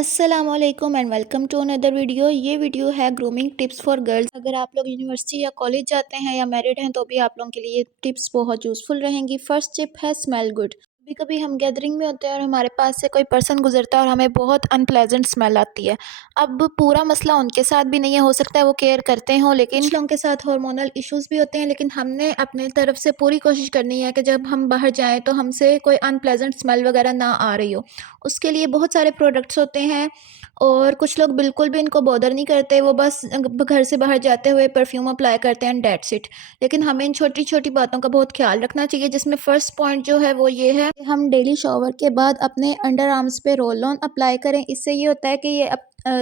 अस्सलामुअलैकुम and welcome to another video. ये video है ग्रूमिंग टिप्स फॉर गर्ल्स। अगर आप लोग यूनिवर्सिटी या कॉलेज जाते हैं या मैरिड हैं तो भी आप लोगों के लिए ये टिप्स बहुत यूज़फुल रहेंगी। फर्स्ट टिप है स्मेल गुड। कभी कभी हम गैदरिंग में होते हैं और हमारे पास से कोई पर्सन गुजरता है और हमें बहुत अनप्लेजेंट स्मेल आती है। अब पूरा मसला उनके साथ भी नहीं है, हो सकता है वो केयर करते हों, लेकिन कुछ लोगों के साथ हार्मोनल इश्यूज़ भी होते हैं। लेकिन हमने अपने तरफ से पूरी कोशिश करनी है कि जब हम बाहर जाएँ तो हमसे कोई अनप्लेजेंट स्मेल वगैरह ना आ रही हो। उसके लिए बहुत सारे प्रोडक्ट्स होते हैं और कुछ लोग बिल्कुल भी इनको बॉदर नहीं करते, वो बस घर से बाहर जाते हुए परफ्यूम अप्लाई करते हैं एंड दैट्स इट। लेकिन हमें इन छोटी-छोटी बातों का बहुत ख्याल रखना चाहिए, जिसमें फर्स्ट पॉइंट जो है वो ये है कि हम डेली शावर के बाद अपने अंडर आर्म्स पे रोल ऑन अप्लाई करें। इससे ये होता है कि ये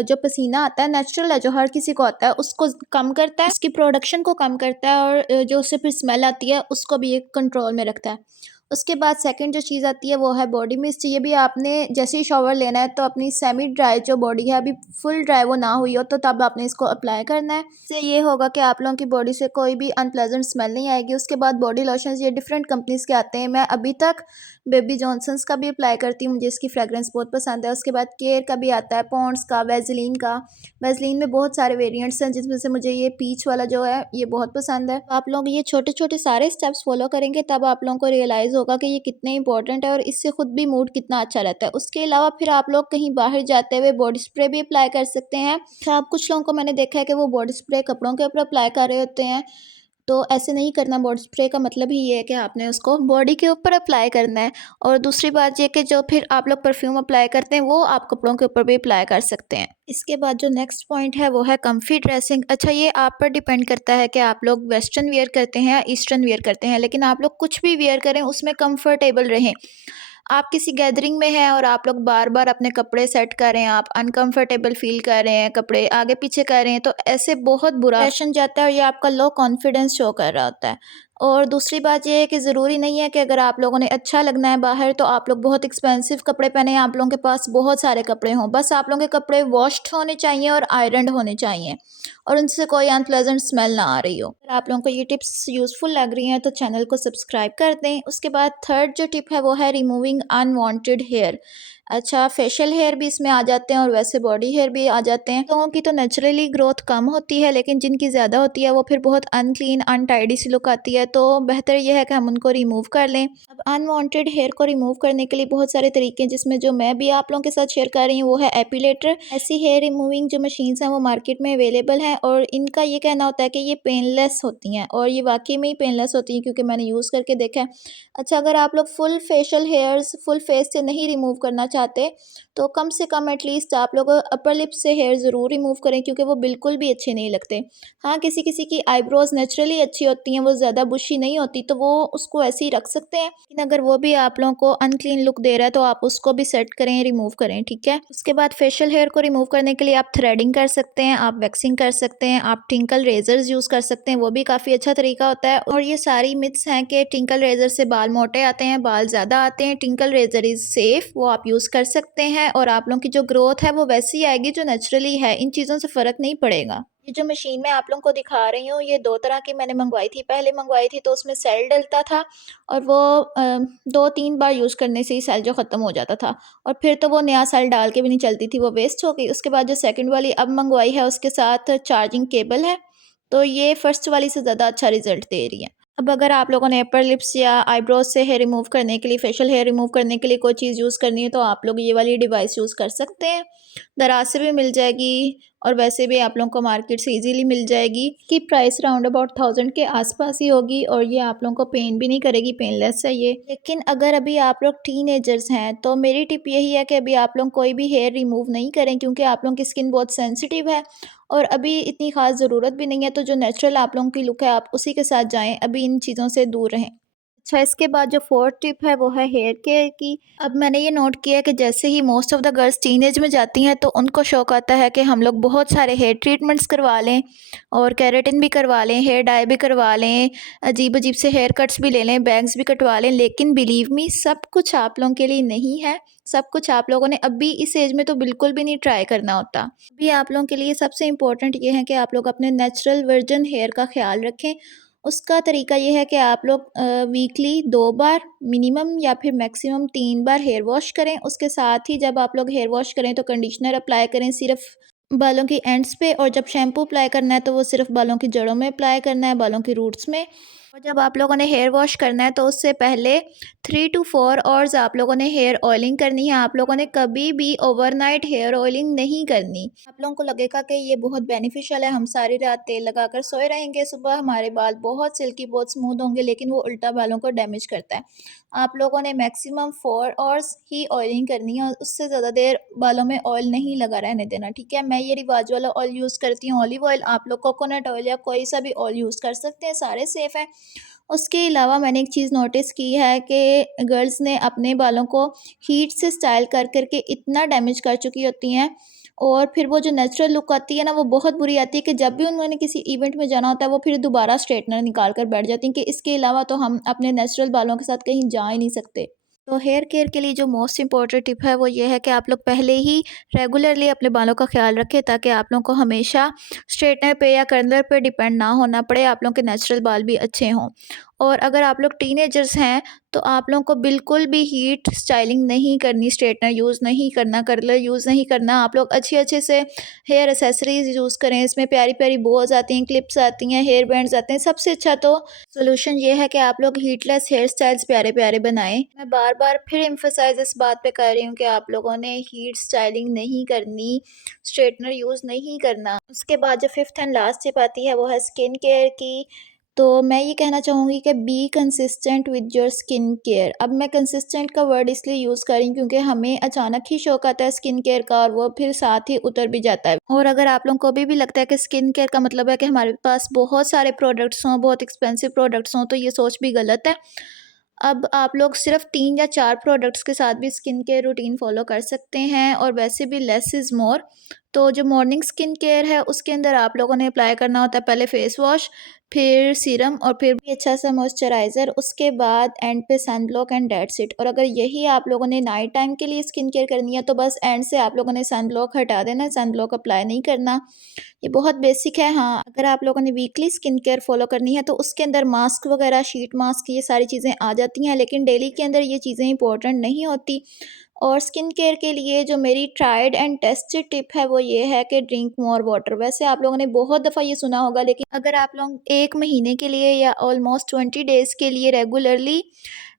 जो पसीना आता है नेचुरल है, जो हर किसी को आता है, उसको कम करता है, उसकी प्रोडक्शन को कम करता है और जो उससे फिर स्मेल आती है उसको भी ये कंट्रोल में रखता है। उसके बाद सेकंड जो चीज़ आती है वो है बॉडी मिस्ट। ये भी आपने जैसे ही शॉवर लेना है तो अपनी सेमी ड्राई जो बॉडी है, अभी फुल ड्राई वो ना हुई हो, तो तब आपने इसको अप्लाई करना है। इससे ये होगा कि आप लोगों की बॉडी से कोई भी अनप्लेजेंट स्मेल नहीं आएगी। उसके बाद बॉडी लोशंस ये डिफरेंट कंपनीज़ के आते हैं। मैं अभी तक बेबी जॉनसन्स का भी अप्लाई करती हूँ, मुझे इसकी फ्रेगरेंस बहुत पसंद है। उसके बाद केयर का भी आता है, पॉन्ड्स का, वैसलीन का। वैसलीन में बहुत सारे वेरिएंट्स हैं, जिसमें से मुझे ये पीच वाला जो है ये बहुत पसंद है। आप लोग ये छोटे छोटे सारे स्टेप्स फॉलो करेंगे तब आप लोगों को रियलाइज़ होगा कि ये कितने इंपॉर्टेंट है और इससे खुद भी मूड कितना अच्छा रहता है। उसके अलावा फिर आप लोग कहीं बाहर जाते हुए बॉडी स्प्रे भी अप्लाई कर सकते हैं। अच्छा, आप कुछ लोगों को मैंने देखा है कि वो बॉडी स्प्रे कपड़ों के ऊपर अप्लाई कर रहे होते हैं, तो ऐसे नहीं करना। बॉडी स्प्रे का मतलब ही ये है कि आपने उसको बॉडी के ऊपर अप्लाई करना है। और दूसरी बात ये कि जो फिर आप लोग परफ्यूम अप्लाई करते हैं वो आप कपड़ों के ऊपर भी अप्लाई कर सकते हैं। इसके बाद जो नेक्स्ट पॉइंट है वो है कम्फी ड्रेसिंग। अच्छा, ये आप पर डिपेंड करता है कि आप लोग वेस्टर्न वियर करते हैं या ईस्टर्न वियर करते हैं, लेकिन आप लोग कुछ भी वियर करें उसमें कंफर्टेबल रहें। आप किसी गैदरिंग में हैं और आप लोग बार बार अपने कपड़े सेट कर रहे हैं, आप अनकंफर्टेबल फील कर रहे हैं, कपड़े आगे पीछे कर रहे हैं, तो ऐसे बहुत बुरा फैशन जाता है और ये आपका लो कॉन्फिडेंस शो कर रहा होता है। और दूसरी बात ये है कि ज़रूरी नहीं है कि अगर आप लोगों ने अच्छा लगना है बाहर तो आप लोग बहुत एक्सपेंसिव कपड़े पहने, आप लोगों के पास बहुत सारे कपड़े हों। बस आप लोगों के कपड़े वॉश्ड होने चाहिए और आयरनड होने चाहिए और उनसे कोई अनप्लेजेंट स्मेल ना आ रही हो। अगर आप लोगों को ये टिप्स यूज़फुल लग रही हैं तो चैनल को सब्सक्राइब कर दें। उसके बाद थर्ड जो टिप है वो है रिमूविंग अनवांटेड हेयर। अच्छा, फेशियल हेयर भी इसमें आ जाते हैं और वैसे बॉडी हेयर भी आ जाते हैं। लोगों की तो नेचुरली ग्रोथ कम होती है, लेकिन जिनकी ज़्यादा होती है वो फिर बहुत अनक्लीन अनटाइडी सी लुक आती है, तो बेहतर यह है कि हम उनको रिमूव कर लें। अब अनवांटेड हेयर को रिमूव करने के लिए बहुत सारे तरीके हैं, जिसमें जो मैं भी आप लोगों के साथ शेयर कर रही हूँ वो है एपिलेटर। ऐसी हेयर रिमूविंग जो मशीन्स हैं वो मार्केट में अवेलेबल हैं और इनका ये कहना होता है कि ये पेनलेस होती हैं और ये वाकई में ही पेनलेस होती हैं, क्योंकि मैंने यूज़ करके देखा है। अच्छा, अगर आप लोग full facial hairs full face से नहीं रिमूव करना चाहते तो कम से कम एटलीस्ट आप लोग अपर लिप से हेयर ज़रूर रिमूव करें, क्योंकि वो बिल्कुल भी अच्छे नहीं लगते। हाँ, किसी किसी की आईब्रोज नेचुरली अच्छी होती हैं, वो ज़्यादा बुशी नहीं होती, तो वो उसको ऐसे ही रख सकते हैं। लेकिन अगर वो भी आप लोगों को अनक्लीन लुक दे रहा है तो आप उसको भी सेट करें, रिमूव करें, ठीक है। उसके बाद फेशियल हेयर को रिमूव करने के लिए आप थ्रेडिंग कर सकते हैं, आप वैक्सिंग कर सकते हैं, आप टिंकल रेजर्स यूज़ कर सकते हैं, वो भी काफ़ी अच्छा तरीका होता है। और ये सारी मिथ्स हैं कि टिंकल रेजर से बाल मोटे आते हैं, बाल ज़्यादा आते हैं। टिंकल रेजर इज़ सेफ़, वो आप यूज़ कर सकते हैं और आप लोगों की जो ग्रोथ है वो वैसी आएगी जो नेचुरली है। इन चीज़ों से फ़र्क नहीं पड़ेगा। ये जो मशीन मैं आप लोगों को दिखा रही हूँ ये 2 तरह की मैंने मंगवाई थी। पहले मंगवाई थी तो उसमें सेल डलता था और वो 2-3 बार यूज़ करने से ही सेल जो ख़त्म हो जाता था और फिर तो वो नया सेल डाल के भी नहीं चलती थी, वो वेस्ट हो गई। उसके बाद जो सेकंड वाली अब मंगवाई है उसके साथ चार्जिंग केबल है, तो ये फर्स्ट वाली से ज़्यादा अच्छा रिज़ल्ट दे रही है। अब अगर आप लोगों ने अपर लिप्स या आईब्रोज से हेयर रिमूव करने के लिए, फेशियल हेयर रिमूव करने के लिए कोई चीज़ यूज़ करनी है तो आप लोग ये वाली डिवाइस यूज़ कर सकते हैं। दराज से भी मिल जाएगी और वैसे भी आप लोगों को मार्केट से इजीली मिल जाएगी। इसकी प्राइस राउंड अबाउट 1000 के आसपास ही होगी और ये आप लोगों को पेन भी नहीं करेगी, पेनलेस है ये। लेकिन अगर अभी आप लोग टीनेजर्स हैं तो मेरी टिप यही है कि अभी आप लोग कोई भी हेयर रिमूव नहीं करें, क्योंकि आप लोगों की स्किन बहुत सेंसिटिव है और अभी इतनी ख़ास ज़रूरत भी नहीं है। तो जो नेचुरल आप लोगों की लुक है आप उसी के साथ जाएँ, अभी इन चीज़ों से दूर रहें। अच्छा, इसके बाद जो फोर्थ टिप है वो है हेयर केयर की। अब मैंने ये नोट किया है कि जैसे ही most of the girls teenage में जाती हैं तो उनको शौक आता है कि हम लोग बहुत सारे हेयर ट्रीटमेंट्स करवा लें और केराटिन भी करवा लें, हेयर डाई भी करवा लें, अजीब-अजीब से हेयर कट्स भी ले लें, बैंग्स भी कटवा लें। लेकिन बिलीव मी, सब कुछ आप लोगों के लिए नहीं है। सब कुछ आप लोगों ने अभी इस एज में तो बिल्कुल भी नहीं ट्राई करना होता। अभी आप लोगों के लिए सबसे इम्पोर्टेंट ये है कि आप लोग अपने नेचुरल वर्जिन हेयर का ख़्याल रखें। उसका तरीका ये है कि आप लोग वीकली 2 बार मिनिमम या फिर मैक्सिमम 3 बार हेयर वॉश करें। उसके साथ ही जब आप लोग हेयर वॉश करें तो कंडीशनर अप्लाई करें सिर्फ़ बालों की एंड्स पे, और जब शैम्पू अप्लाई करना है तो वो सिर्फ़ बालों की जड़ों में अप्लाई करना है, बालों की रूट्स में। और जब आप लोगों ने हेयर वॉश करना है तो उससे पहले 3 टू 4 आवर्स आप लोगों ने हेयर ऑयलिंग करनी है। आप लोगों ने कभी भी ओवरनाइट हेयर ऑयलिंग नहीं करनी। आप लोगों को लगेगा कि ये बहुत बेनिफिशियल है, हम सारी रात तेल लगाकर सोए रहेंगे, सुबह हमारे बाल बहुत सिल्की, बहुत स्मूथ होंगे, लेकिन वो उल्टा बालों को डैमेज करता है। आप लोगों ने मैक्सिमम 4 आवर्स ही ऑयलिंग करनी है और उससे ज़्यादा देर बालों में ऑयल नहीं लगा रहने देना, ठीक है? मैं ये रिवाज वाला ऑयल यूज़ करती हूँ, ऑलिव ऑयल। आप लोग कोकोनट ऑयल या कोई सा भी ऑयल यूज़ कर सकते हैं, सारे सेफ़ हैं। उसके अलावा मैंने एक चीज़ नोटिस की है कि गर्ल्स ने अपने बालों को हीट से स्टाइल कर कर के इतना डैमेज कर चुकी होती हैं, और फिर वो जो नेचुरल लुक आती है ना, वो बहुत बुरी आती है कि जब भी उन्होंने किसी इवेंट में जाना होता है वो फिर दोबारा स्ट्रेटनर निकाल कर बैठ जाती हैं कि इसके अलावा तो हम अपने नेचुरल बालों के साथ कहीं जा ही नहीं सकते। तो हेयर केयर के लिए जो मोस्ट इम्पोर्टेंट टिप है वो ये है कि आप लोग पहले ही रेगुलरली अपने बालों का ख्याल रखें, ताकि आप लोगों को हमेशा स्ट्रेटनर पे या कर्लर पे डिपेंड ना होना पड़े, आप लोगों के नेचुरल बाल भी अच्छे हों। और अगर आप लोग टीनेजर्स हैं तो आप लोगों को बिल्कुल भी हीट स्टाइलिंग नहीं करनी, स्ट्रेटनर यूज़ नहीं करना, कर्लर यूज़ नहीं करना। आप लोग अच्छे-अच्छे से हेयर एक्सेसरीज़ यूज़ करें, इसमें प्यारी-प्यारी बोज़ आती हैं, क्लिप्स आती हैं, हेयर बैंड्स आते हैं। सबसे अच्छा तो सॉल्यूशन ये है कि आप लोग हीटलेस हेयर स्टाइल्स प्यारे-प्यारे बनाएँ। मैं बार-बार फिर एम्फसाइज़ इस बात पे कर रही हूँ कि आप लोगों ने हीट स्टाइलिंग नहीं करनी, स्ट्रेटनर यूज़ नहीं करना। उसके बाद जो 5th एंड लास्ट टिप आती है वो है स्किन केयर की। तो मैं ये कहना चाहूँगी कि be consistent with your skin care. अब मैं कंसिस्टेंट का वर्ड इसलिए यूज़ कर रही हूँ क्योंकि हमें अचानक ही शौक आता है स्किन केयर का और वो फिर साथ ही उतर भी जाता है। और अगर आप लोगों को अभी भी लगता है कि स्किन केयर का मतलब है कि हमारे पास बहुत सारे प्रोडक्ट्स हों, बहुत एक्सपेंसिव प्रोडक्ट्स हों, तो ये सोच भी गलत है। अब आप लोग सिर्फ 3 या 4 प्रोडक्ट्स के साथ भी स्किन केयर रूटीन फ़ॉलो कर सकते हैं, और वैसे भी लेस इज़ मोर। तो जो मॉर्निंग स्किन केयर है उसके अंदर आप लोगों ने अप्लाई करना होता है पहले फेस वॉश, फिर सीरम और फिर भी अच्छा सा मॉइस्चराइज़र, उसके बाद एंड पे sun block and that's it. और अगर यही आप लोगों ने नाइट टाइम के लिए स्किन केयर करनी है तो बस एंड से आप लोगों ने सन ब्लॉक हटा देना है, सन ब्लॉक अप्लाई नहीं करना। ये बहुत बेसिक है। हाँ, अगर आप लोगों ने वीकली स्किन केयर फ़ॉलो करनी है तो उसके अंदर मास्क वगैरह, शीट मास्क, ये सारी चीज़ें आ जाती हैं, लेकिन डेली के अंदर ये चीज़ें इंपॉर्टेंट नहीं होती। और स्किन केयर के लिए जो मेरी ट्राइड एंड टेस्टेड टिप है वो ये है कि ड्रिंक मोर वाटर। वैसे आप लोगों ने बहुत दफ़ा ये सुना होगा, लेकिन अगर आप लोग 1 महीने के लिए या ऑलमोस्ट 20 डेज़ के लिए रेगुलरली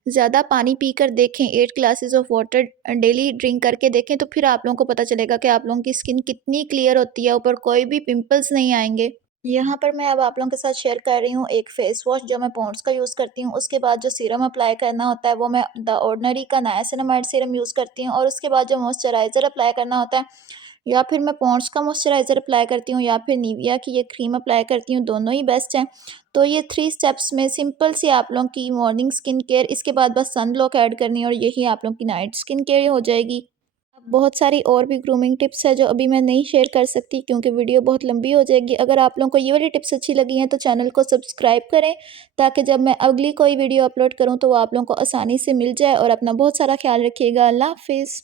ज़्यादा पानी पीकर देखें, 8 glasses of water daily drink करके देखें, तो फिर आप लोगों को पता चलेगा कि आप लोगों की स्किन कितनी क्लियर होती है, ऊपर कोई भी पिंपल्स नहीं आएँगे। यहाँ पर मैं अब आप लोगों के साथ शेयर कर रही हूँ एक फेस वॉश जो मैं पॉन्ड्स का यूज़ करती हूँ। उसके बाद जो सीरम अप्लाई करना होता है वो मैं द ऑर्डिनरी का नाइसिनामाइड सीरम यूज़ करती हूँ, और उसके बाद जो मॉइस्चराइज़र अप्लाई करना होता है, या फिर मैं पॉन्ड्स का मॉइस्चराइज़र अप्लाई करती हूँ या फिर निविया की ये क्रीम अप्लाई करती हूँ, दोनों ही बेस्ट हैं। तो ये 3 स्टेप्स में सिंपल सी आप लोगों की मॉर्निंग स्किन केयर, इसके बाद बस सन ब्लॉक ऐड करनी है और यही आप लोगों की नाइट स्किन केयर हो जाएगी। अब बहुत सारी और भी ग्रूमिंग टिप्स है जो अभी मैं नहीं शेयर कर सकती क्योंकि वीडियो बहुत लंबी हो जाएगी। अगर आप लोगों को ये वाली टिप्स अच्छी लगी हैं तो चैनल को सब्सक्राइब करें, ताकि जब मैं अगली कोई वीडियो अपलोड करूँ तो वो आप लोगों को आसानी से मिल जाए। और अपना बहुत सारा ख्याल रखिएगा। अल्लाह हाफ़िज़।